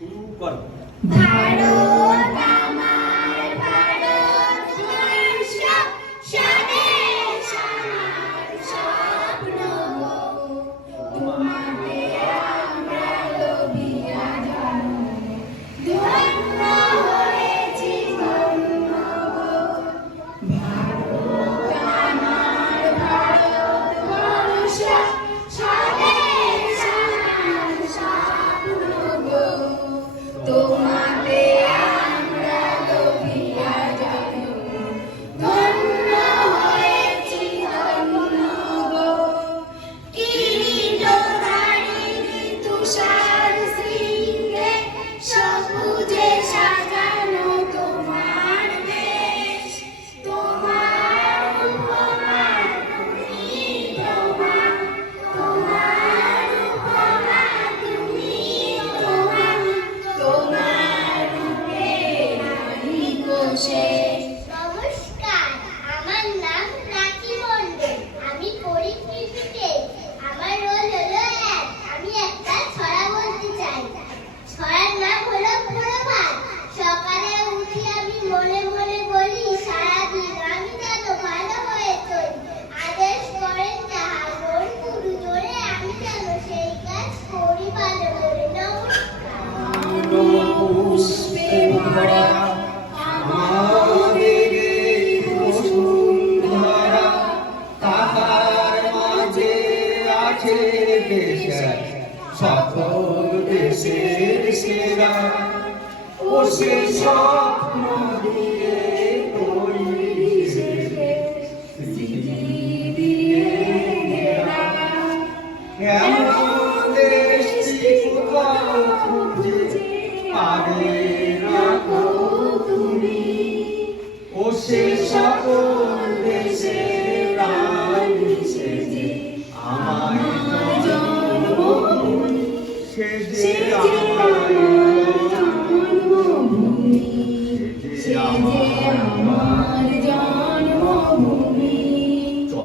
শুরু করো। ভারত আমার ভারত বর্ষ স্বদেশ আমার স্বপ্ন গো তোমাকে আমরা লোভিয়া জানো ধন্য হয়েছি ধন্য গো ভারত আমার ভারত বর্ষ স্বদেশ আমার স্বপ্ন গো তোমাকে আমরা লোভিয়া জানো ধন্য হয়েছি ধন্য গো কিরীটধারী তুষার শৃঙ্গে সবুজে সাজানো তোমার দেশ তোমার উপমা তুমি তোমা তোমার উপমা তুমি তোমা তোমার রূপে নাহি কো শেষ। নমস্কার, আমার নাম রাখি মণ্ডল। আমি পড়ি কৃষিতে। আমার রোল হলো এক। আমি একটা ছড়া বলতে চাই। ছড়ার নাম হলো প্রভাত। সকালে উঠি আমি মনে মনে বলি সারাদিন আমি যেন ভালো হয়ে চলি। আদেশ করেন যাহা গুরু জোরে আমি যেন সেই কাজ করি ভালো করে। নমস্কার। পুষ্পে ভরা আমাদের এই বসুন্ধরা, তাহার মাঝে আছে দেশ এক, সকল দেশের সেরা। ও সে স্বপ্ন দিয়ে তৈরি সে দেশ, স্মৃতি দিয়ে ঘেরা। এমন দেশটি কোথাও খুঁজে পাবে না গো তুমি। ও সে সকল দেশের রানী সে যে আমায় জন্মভূমি, সে যে